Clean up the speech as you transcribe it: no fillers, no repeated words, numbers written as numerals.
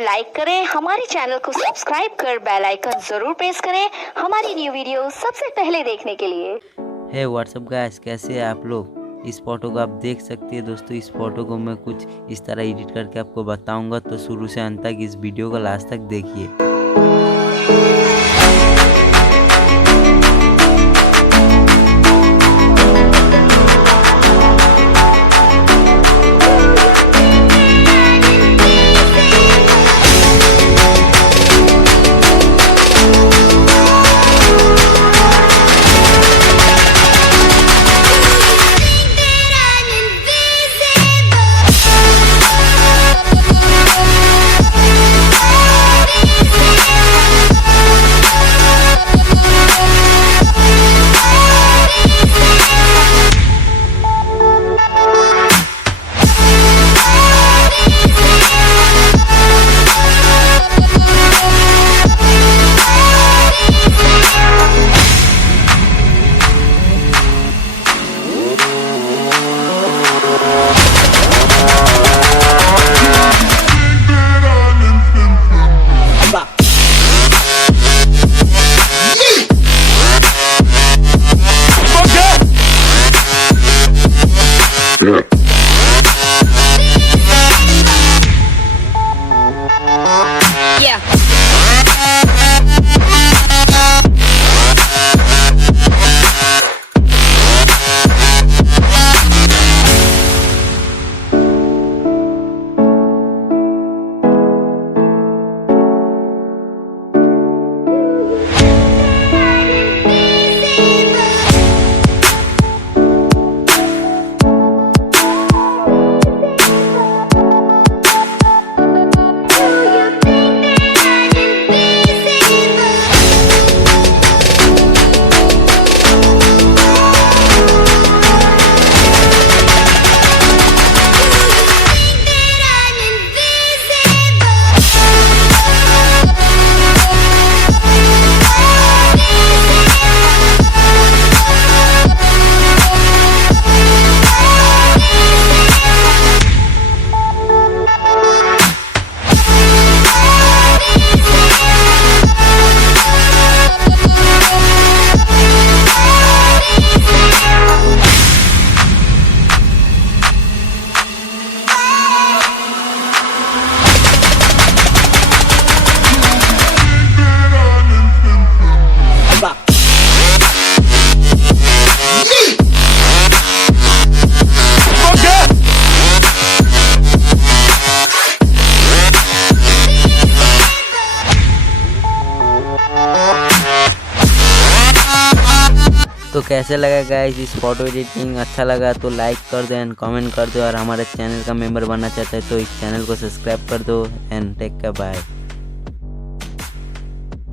Like करें, हमारे channel को सब्सक्राइब कर बेल आइकन जरूर प्रेस करें हमारी न्यू वीडियो सबसे पहले देखने के लिए। हे व्हाट्सअप गाइस, कैसे हैं आप लोग। इस फोटो को आप देख सकते हैं दोस्तों। इस फोटो को मैं कुछ इस तरह एडिट करके आपको बताऊंगा, तो शुरू से अंत तक इस वीडियो को लास्ट तक देखिए। तो कैसे लगा गाइस इस फोटो एडिटिंग। अच्छा लगा तो लाइक कर दो एंड कमेंट कर दो, और हमारे चैनल का मेंबर बनना चाहते हैं तो इस चैनल को सब्सक्राइब कर दो एंड टेक केयर, बाय।